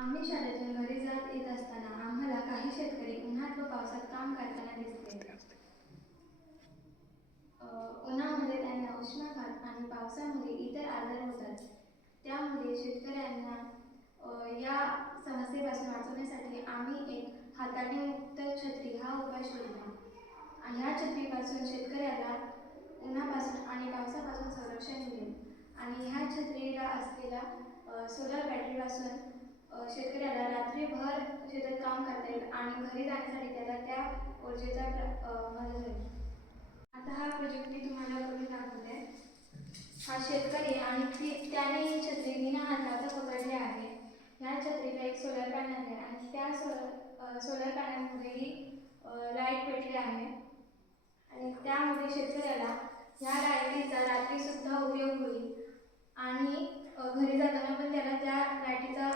आम्ही शाळेतून घरी जात येत असताना आम्हाला काही शेतकरी उन्हात व पावसात काम करताना दिसले. उन्हामध्ये त्यांना उष्माघात आणि पावसामध्ये इतर आजार होतात. त्यामुळे शेतकऱ्यांना या समस्येपासून वाचवण्यासाठी आम्ही एक हाताने मुक्त छत्री हा उपाय शोधला. आणि ह्या छत्रीपासून शेतकऱ्याला उन्हापासून आणि पावसापासून संरक्षण मिळेल. आणि ह्या छत्रीला असलेल्या सोलर बॅटरीपासून शेतकऱ्याला रात्रीभर शेतात काम करता येईल आणि घरी जाण्यासाठी त्याला त्या ऊर्जेचा मदत होईल. आता हा प्रोजेक्ट मी तुम्हाला करून दाखवते. हा शेतकरी आणि त्याने ही छत्री बिना हात लावता पकडली आहे. ह्या छत्रीला एक सोलर पॅनल आहे आणि त्या सोलर पॅनलमध्येही लाईट पेटली आहे आणि त्यामुळे शेतकऱ्याला ह्या लाईटीचा रात्रीसुद्धा उपयोग होईल आणि घरी जाताना पण त्याला त्या लाईटीचा